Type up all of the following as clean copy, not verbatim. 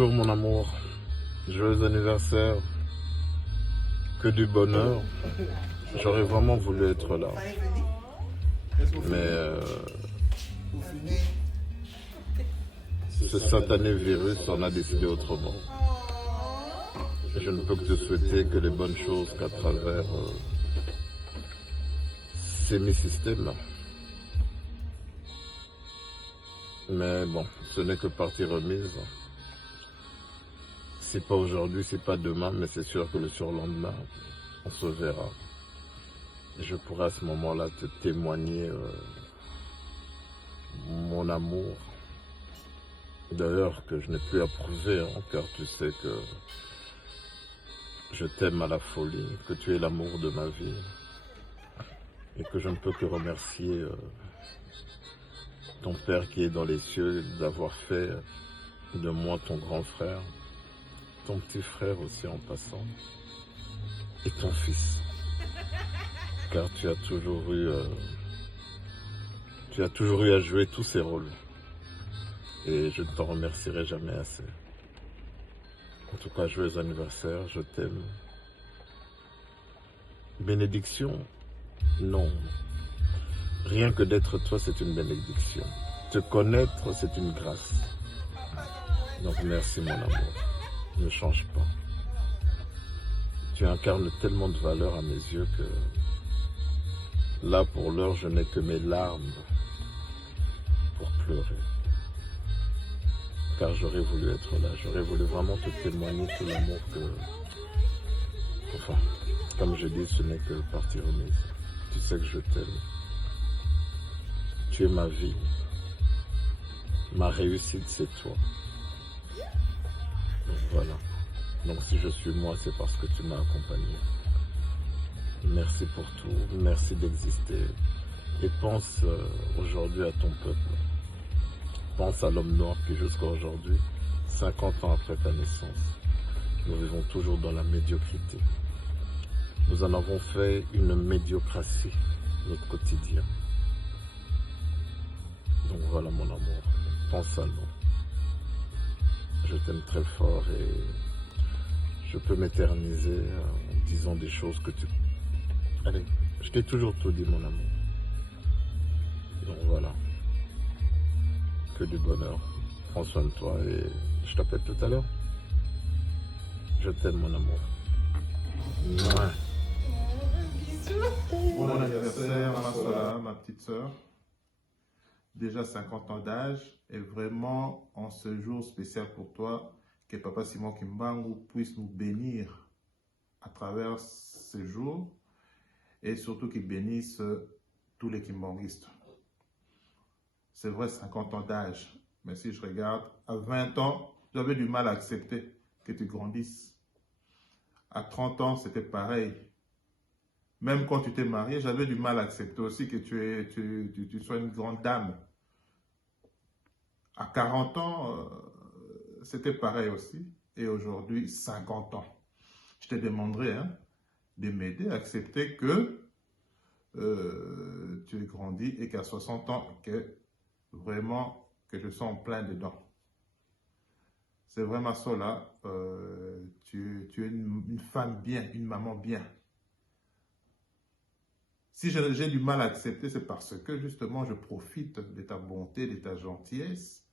Bonjour mon amour, joyeux anniversaire, que du bonheur. J'aurais vraiment voulu être là, mais ce satané virus en a décidé autrement. Je ne peux que te souhaiter que les bonnes choses qu'à travers ces mi-systèmes. Mais bon, ce n'est que partie remise. C'est pas aujourd'hui, c'est pas demain, mais c'est sûr que le surlendemain, on se verra. Et je pourrai à ce moment-là te témoigner mon amour. D'ailleurs, que je n'ai plus à prouver, hein, car tu sais que je t'aime à la folie, que tu es l'amour de ma vie. Et que je ne peux que remercier ton père qui est dans les cieux d'avoir fait de moi ton grand frère, ton petit frère aussi en passant, et ton fils. Car tu as toujours eu à jouer tous ces rôles. Et je ne t'en remercierai jamais assez. En tout cas, joyeux anniversaire, je t'aime. Bénédiction? Non. Rien que d'être toi, c'est une bénédiction. Te connaître, c'est une grâce. Donc merci mon amour. Ne change pas. Tu incarnes tellement de valeur à mes yeux que là, pour l'heure, je n'ai que mes larmes pour pleurer. Car j'aurais voulu être là. J'aurais voulu vraiment te témoigner tout l'amour que... Enfin, comme je dis, ce n'est que partie remise. Tu sais que je t'aime. Tu es ma vie. Ma réussite, c'est toi. Donc voilà. Donc si je suis moi, c'est parce que tu m'as accompagné. Merci pour tout. Merci d'exister. Et pense aujourd'hui à ton peuple. Pense à l'homme noir qui jusqu'à aujourd'hui, 50 ans après ta naissance, nous vivons toujours dans la médiocrité. Nous en avons fait une médiocratie, notre quotidien. Donc voilà mon amour, pense à nous. Je t'aime très fort et je peux m'éterniser en disant des choses que tu... Allez, je t'ai toujours tout dit mon amour. Donc voilà, que du bonheur. Prends soin de toi et je t'appelle tout à l'heure. Je t'aime mon amour. Mouah. Bon anniversaire, Massola, ma petite sœur. Déjà 50 ans d'âge et vraiment en ce jour spécial pour toi, que Papa Simon Kimbangu puisse nous bénir à travers ce jour et surtout qu'il bénisse tous les Kimbanguistes. C'est vrai, 50 ans d'âge, mais si je regarde, à 20 ans, j'avais du mal à accepter que tu grandisses. À 30 ans, c'était pareil. Même quand tu t'es marié, j'avais du mal à accepter aussi que tu sois une grande dame. À 40 ans, c'était pareil aussi. Et aujourd'hui, 50 ans. Je te demanderai de m'aider à accepter que tu es grandi et qu'à 60 ans, que vraiment, que je sois en plein dedans. C'est vraiment ça là. Tu es une femme bien, une maman bien. Si j'ai du mal à accepter, c'est parce que justement, je profite de ta bonté, de ta gentillesse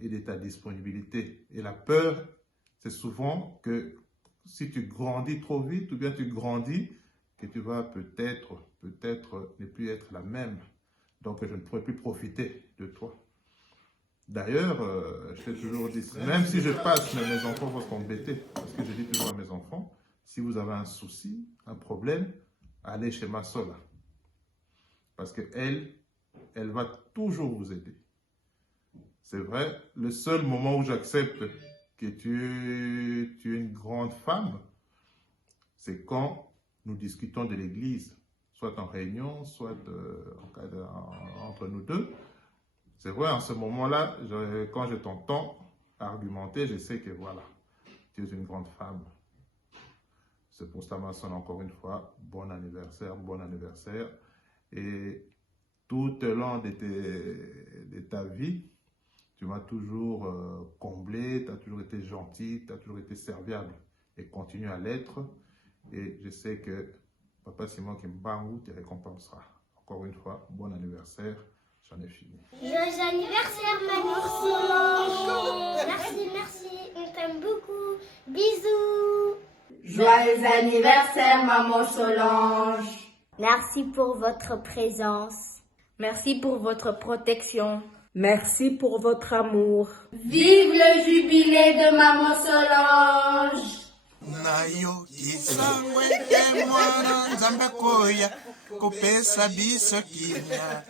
et de ta disponibilité. Et la peur, c'est souvent que si tu grandis trop vite ou bien tu grandis, que tu vas peut-être ne plus être la même. Donc, je ne pourrai plus profiter de toi. D'ailleurs, je t'ai toujours dit, même si je passe, mais mes enfants vont s'embêter. Parce que je dis toujours à mes enfants, si vous avez un souci, un problème, allez chez ma soeur. Parce qu'elle va toujours vous aider. C'est vrai, le seul moment où j'accepte que tu es une grande femme, c'est quand nous discutons de l'église, soit en réunion, soit entre nous deux. C'est vrai, en ce moment-là, quand je t'entends argumenter, je sais que voilà, tu es une grande femme. C'est pour ça, ma soeur, encore une fois, bon anniversaire, bon anniversaire. Et tout au long de ta vie, Tu m'as toujours comblé, tu as toujours été gentil, tu as toujours été serviable et continue à l'être. Et je sais que Papa Simon Kimbangu te récompensera. Encore une fois, bon anniversaire, j'en ai fini. Joyeux anniversaire, Maman Solange. Merci, merci, on t'aime beaucoup. Bisous. Joyeux anniversaire, Maman Solange. Merci pour votre présence. Merci pour votre protection. Merci pour votre amour. Vive le jubilé de Maman Solange. Nayo kisangwe ke mwana nzambe koya kopesa biso kimia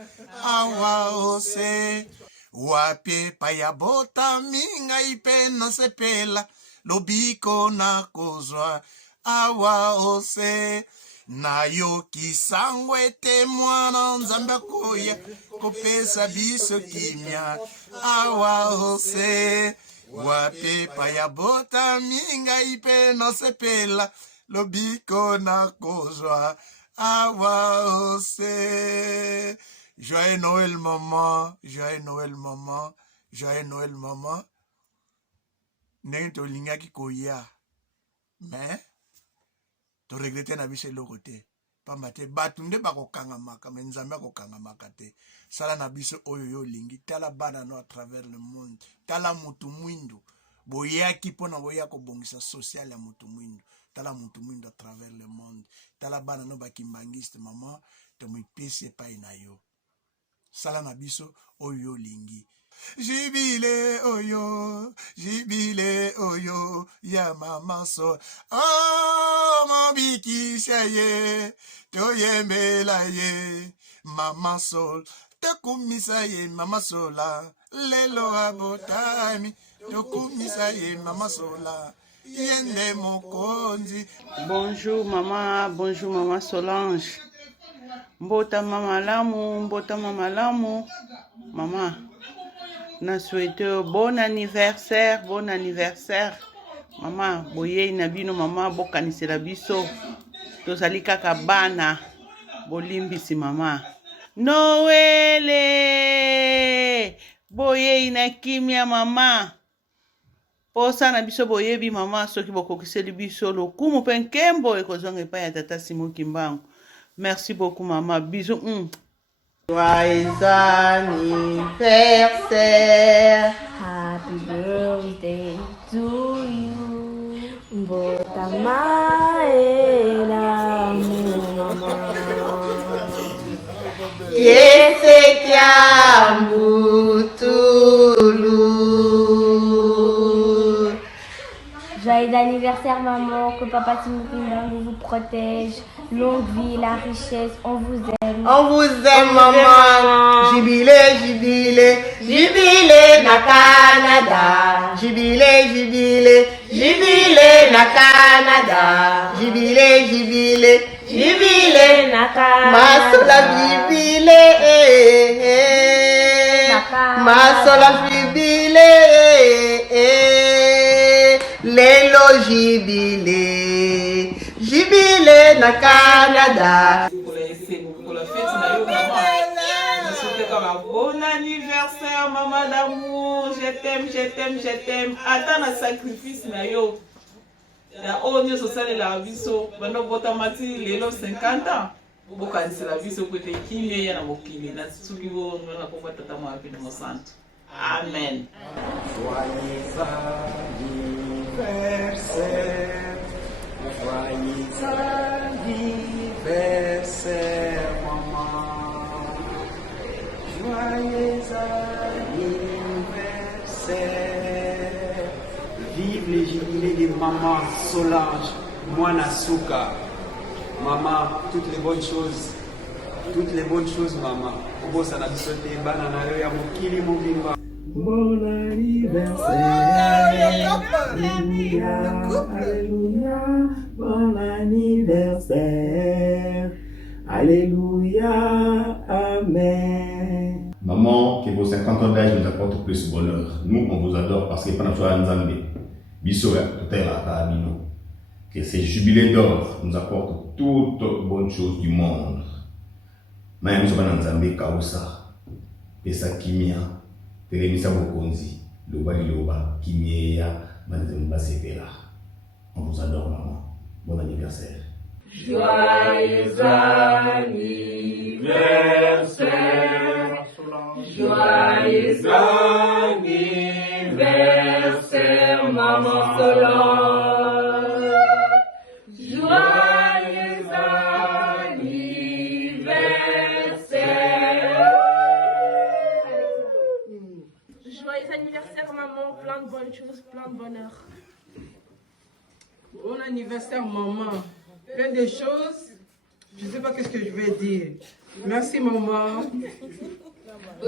awa ose wapie payabota minga ipe na sepela lobiko na kozwa awa ose nayo kisangwe te mwana nzambe koya kopesa biso kimia awa ose wape payabota minga ipe no sepela lobiko na kozwa awa ose. Joyeux Noël maman, joyeux Noël maman, joyeux Noël maman. Ndenge tolingaki koya mais to regrete na biso eloko te pamba te bato nde bakokangamaka me nzambe akokangamaka te. Sala na biso oyo yo lingi tala bana no à travers le monde, tala mutu mwindu boyaki mpona boya kobongisa social ya mutu mwindu, tala mutu mwindu à travers le monde, tala bana no bakimbangiste mama tomipesi epai na yo. Sala na biso oyo yo lingi. Jibile oyo ya mama so oh mobikisa ye toyembela ye mama sol tokumisa ye mama sola lelo abotami tokumisa ye mama sola yende mokonzi. Bonjour maman Solange. Mbota mama lamu maman. Na souhaite bon anniversaire maman boye na bino maman bokanisela biso tozali kaka bana bolimbisi maman Noele boye na kimia maman posa na biso boyebi maman soki bokokiseli biso lokumu mpe nkembo ekozonga epai ya tata Simon Kimbangu. Merci beaucoup maman, bisous. Joyeux anniversaire. Happy birthday to you. Mbota maela mama. Yese kiambutulu. Joyeux anniversaire maman, que papa Simon Kimbangu vous protège. Longue vie, la richesse, on vous aime. On vous aime maman. Jubilé na Canada. Jubilé na Canada. Jubilé na Canada. Masola jubilé. Masola jubilé. Lelo jubilé na Canada. Bon anniversaire maman d'amour, je t'aime. Attends na sacrifice na yo. Ya onyo sosale la biso, bano bota mati lelo 50 ans. Bokanisi la biso kote kimie ya na mokili na tsuki bo na kwa tata mwa pili mo santo. Amen. Joyeux anniversaire. Joyeux anniversaire, maman. Joyeux anniversaire. Vive les jubilés de maman Solange, Mwana Souka. Maman, toutes les bonnes choses, maman. Obosa na bisote bana na yo ya mokili mobimba. Bon anniversaire. Alléluia, alléluia. Bon anniversaire. Alléluia, amen. Maman, que vos 50 ans d'âge nous apportent plus bonheur. Nous, on vous adore parce que pendant que Nzambe, Bisso, que ces jubilés d'or nous apportent toutes bonnes choses du monde. Mais nous sommes Nzambe Kausa, Pesa Kimia, Teremisa Mokonzi, Loba Liloba, Kimieya, Manzemba Sepera. On vous adore, maman. Bon anniversaire. Joyeux anniversaire, joyeux anniversaire, maman Solange. Joyeux anniversaire. Joyeux anniversaire, maman. Plein de bonnes choses, plein de bonheur. Bon anniversaire, maman. Plein de choses. Je ne sais pas qu'est-ce que je vais dire. Merci, maman.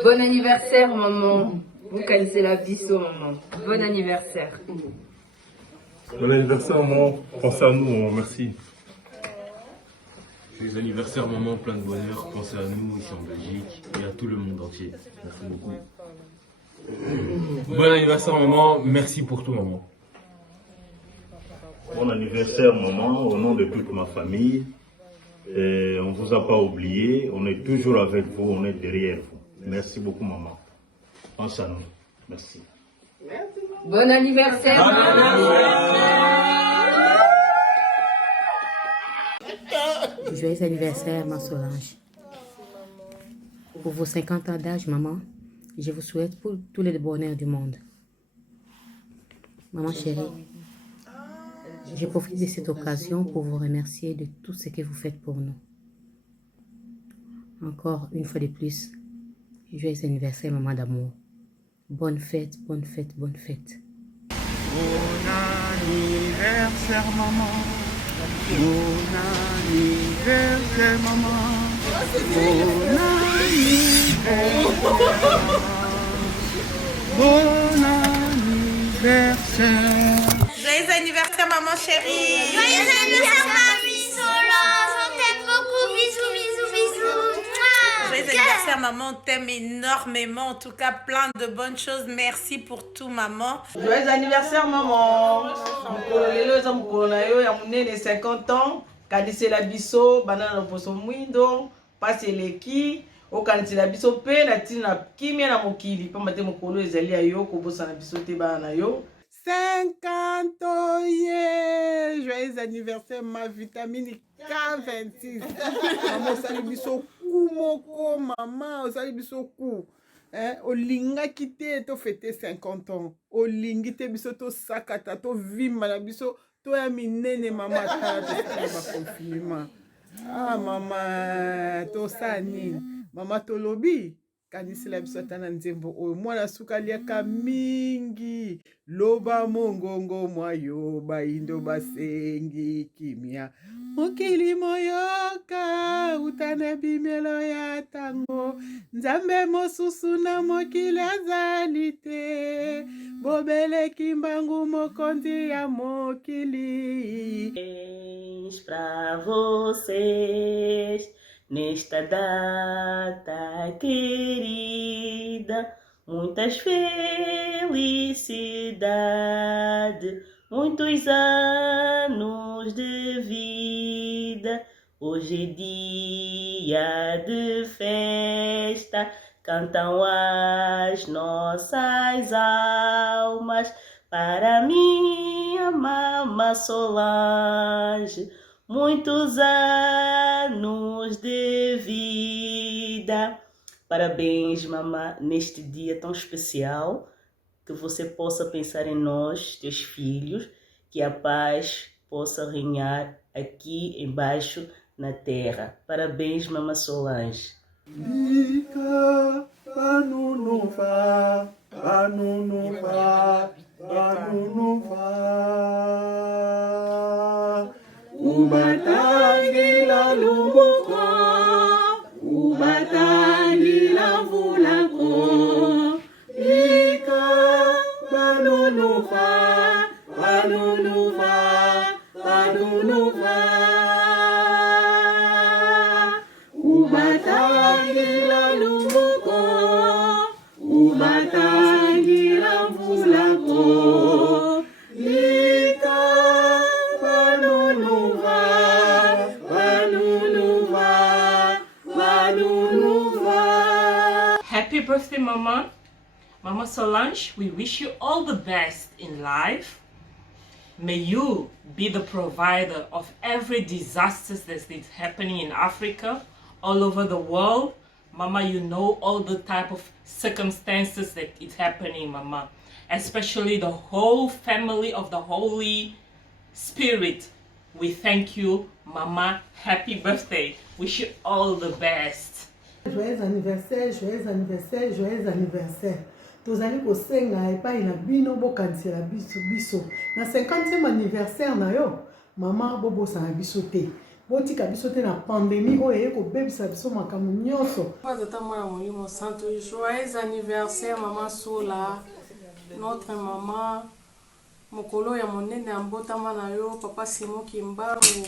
Bon anniversaire, maman. Vous connaissez la biseau, maman. Bon anniversaire. Bon anniversaire, maman. Pensez à nous, maman. Merci. Joyeux anniversaire, maman. Plein de bonheur. Pensez à nous ici en Belgique et à tout le monde entier. Merci beaucoup. Bon anniversaire, maman. Merci pour tout, maman. Bon anniversaire, maman, au nom de toute ma famille. Et on ne vous a pas oublié, on est toujours avec vous, on est derrière vous. Merci beaucoup, maman. Pense à nous. Merci. Bon anniversaire, maman. Joyeux anniversaire, ma Solange. Pour vos 50 ans d'âge, maman, je vous souhaite pour tous les bonheurs du monde. Maman chérie, je profite de cette occasion pour vous remercier de tout ce que vous faites pour nous. Encore une fois de plus, joyeux anniversaire, maman d'amour. Bonne fête, bonne fête, bonne fête. Bon anniversaire, maman. Bon anniversaire, maman. Bon anniversaire. Bon anniversaire. Joyeux anniversaire, maman chérie. Joyeux anniversaire, mamie Solange. On t'aime beaucoup. Bisous, bisous, bisous. Joyeux anniversaire, maman. On t'aime énormément. En tout cas, plein de bonnes choses. Merci pour tout, maman. Joyeux anniversaire, maman. Lelo eza mokolo na yo ya monene 50 ans. Kadisela biso bana na poso mwindo. Pasi eleki. Okanisela biso pe na tina kimia na mokili. Pamba te mokolo ezali ya yo kobosana biso te bana na yo. 50 ans, yeah! Joyeux anniversaire, ma vitamine K26. Maman, osali biso ku moko, maman, osali biso ku. Olinga kite to fêter 50 ans. Olingi te biso to sakata, to vimba na biso, to ya minene, maman, ta ba confinement. Ah, maman, to sani. Maman, to lobi. Kanisila biso tana nzembo oyo mwana suka liaka mingi loba mongongo mwayo baindo basengi kimia mokili moyoka utana bimelo ya tango nzambe mosusu na mokili azali te bobeleki mbangu mokonzi ya mokili. Pra vocês nesta data querida, muitas felicidades, muitos anos de vida. Hoje é dia de festa, cantam as nossas almas para minha mamã Solange. Muitos anos de vida. Parabéns, mamã, neste dia tão especial. Que você possa pensar em nós, teus filhos. Que a paz possa reinar aqui embaixo na terra. Parabéns, mamã Solange. Ika, anunuva, anunuva, anunuva. Ubatangi la lumbuko, ubatangi la vulako, ika banunuva, banunuva, banunuva. Ubatangi la lumbuko, ubatangi la vulako, ika Happy birthday, Mama. Mama Solange, we wish you all the best in life. May you be the provider of every disaster that is happening in Africa, all over the world. Mama, you know all the type of circumstances that is happening, Mama. Especially the whole family of the Holy Spirit. We thank you, Mama. Happy birthday. Wish you all the best. Joyeux anniversaire, joyeux anniversaire, joyeux anniversaire. Tozali kosenga epai na bino bokanisela biso na 50e anniversaire na yo mama bobosa na biso te botika biso te na pandémie oyo ekobebisa biso makambo nyonso. Tata mwana molimo santo, joyeux anniversaire mama Sola, notre maman mokolo ya monene ya mbotama na yo papa Simon Kimbangu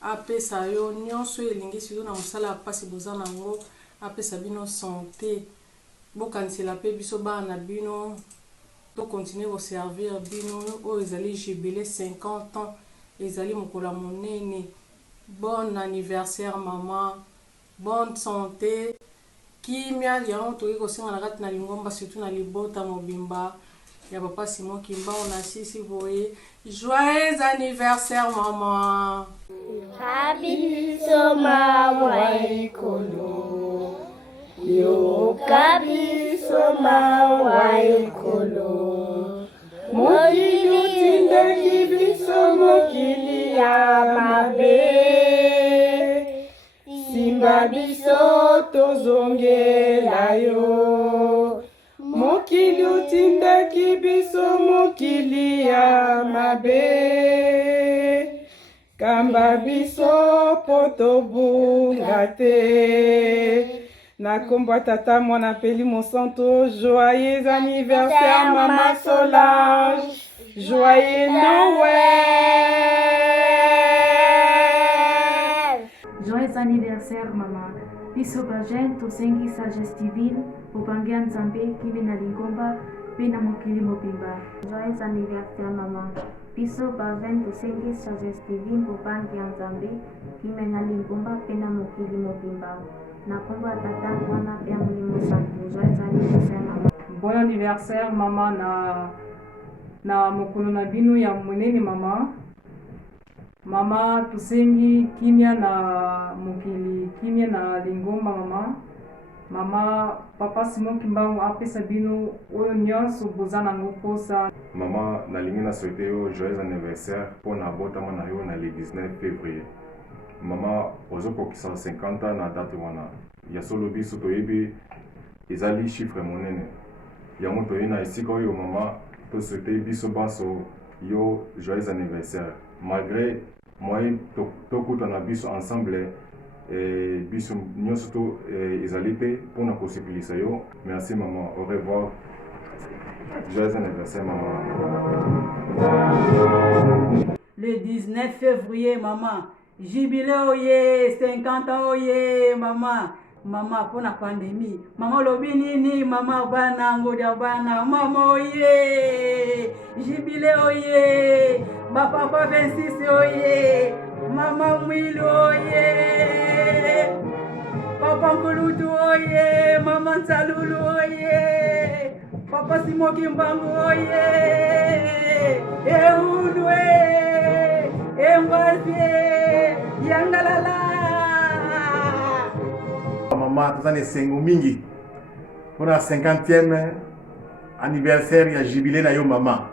apesa yo nyonso elingisi yo na mosala ya pasi boza nango apesa bino santé bokanisela pe biso bana bino to continuer ko servir bino oyo ezali jubilé 50 ans ezali mokolo monene. Bon anniversaire maman, bonne santé kimia yango toki kosenga na kati na lingomba surtout na libota mobimba ya papa Simon Kimbangu na sisi boye. Joyeux anniversaire maman. Kabiso mawa ekolo, yo kabiso mawa ekolo, mokili tindaki biso mokili ya mabe, simba biso tozongela yo, mokili utindaki biso mokili ya mabe, kamba biso potobunga te. Na komba tata mwana peli mosanto, joyeux anniversaire Mama Solange, joyeux Noël. Joyeux anniversaire Mama. Biso bajen tosengi sagesse divine, opangia nzambe kimi na lingomba, pe na mokili mobimba. Joyeux anniversaire Mama. Biso bajen tosengi sagesse divine, opangia nzambe kimi na lingomba, pe na mokili mobimba. Nakomba tata mwana pia mulimo santo. Joyeux anniversaire Mama. Bon anniversaire Mama na mokolo na bino ya monene Mama. Mama tusengi kimia na mokili, kimia na lingomba Mama. Mama papa Simon Kimbangu apesa bino oyo nyonso boza nango posa. Mama nalingi na souhaite yo joyeux anniversaire pona botama na yo na le 19 février. Mama ozokokisa 50 ans na date wana ya solo biso toyebi ezali chiffre monene yango toye na esika oyo mama tosouhaite biso baso yo joyeux anniversaire malgré moyen tokutana biso ensemble biso nyonso to ezali te mpona kosepelisa yo. Merci maman, au revoir, joyeux anniversaire maman. Le 19 février maman, jubilé oye, 50 ans oye maman. Mama pona pandémie, mama lobi nini, mama bana ngodia bana, mama oye, jubilé oye, papa 26 oye, mama Mwilu oye, papa Nkulutu oye, mama Nsalulu oye, papa Simon Kimbangu oye, Eunwe, Mbazye, Yangalala. Mama tozana sengo mingi pour la 50e anniversaire ya jubilé na yo mama.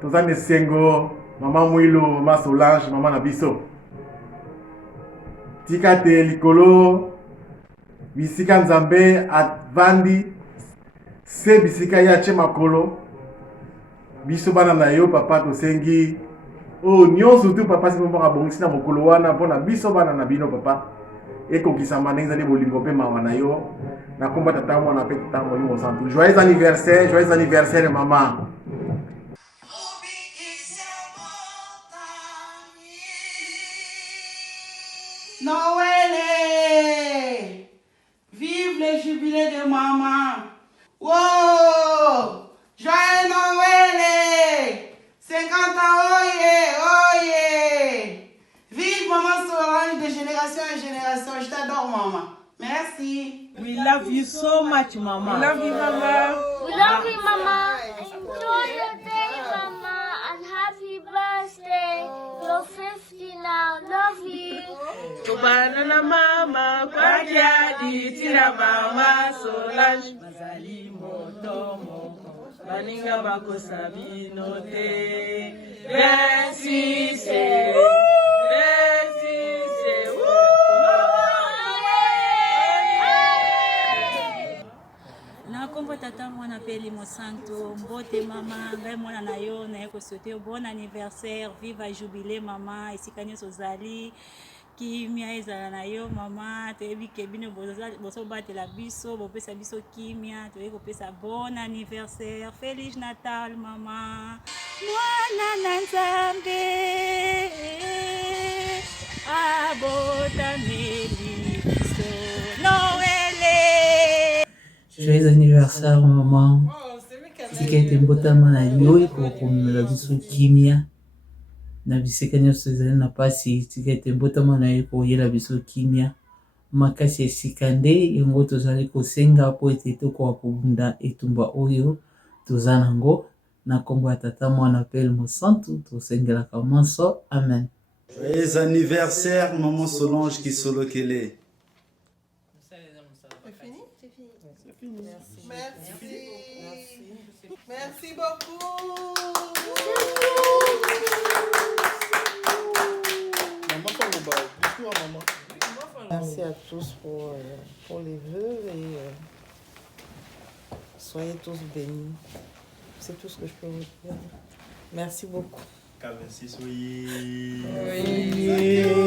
Tozana sengo mama Mwilu, mama Solange, mama na biso. Tika te likolo bisika nzambe avandi se bisika ya che makolo. Biso bana na yo papa tosengi o nyonso tu papa si moko abongisi na mokolo wana mpona biso bana na bino papa. Ekokisama ndenge ezali bolingo mpe mawa na yo nakomba tata mwana mpe tata molimo santu. Joyeux anniversaire mama. Noël, vive le jubilé de maman. Wow, joyeux Noël, 50 ans, oye. Vive maman Solange de génération en génération. Je t'adore maman. Merci. We love you so much, Mama. We love you, Mama. We love you, Mama. Enjoy your day, Mama, and happy birthday. You're 50 now. Love you. Kubanana Mama, kwa jadi tira Mama Solange. Mazali moto moko, baninga bako sabino te. Merci, c'est. Nakombo tata mwana peli mosanto mbote mama ngai mwana na yo na ko souhaiter bon anniversaire, viva jubilé mama, esika nyonso ozali kimia ezala na yo mama, toyebi ke bino bozobatela biso bopesa biso kimia, toyebi kopesa bon anniversaire, feliz natal mama, mwana na nzambe abotameli biso Noele. Joyeux anniversaire maman. Sika ete mbotama na yo ekokomela biso kimia na bisika nyonso ezali na pasi. Sika ete mbotama na yo ekoyela biso kimia makasi esika nde yango tozali kosenga po ete tokoka kobunda etumba oyo toza nango na kombo ya tata mwana pele mosantu tosengelaka manso amen. Joyeux anniversaire maman Solange Kisolokele. Merci beaucoup. Merci à tous pour les vœux et soyez tous bénis. C'est tout ce que je peux vous dire. Merci beaucoup. Merci, soyez. Oui.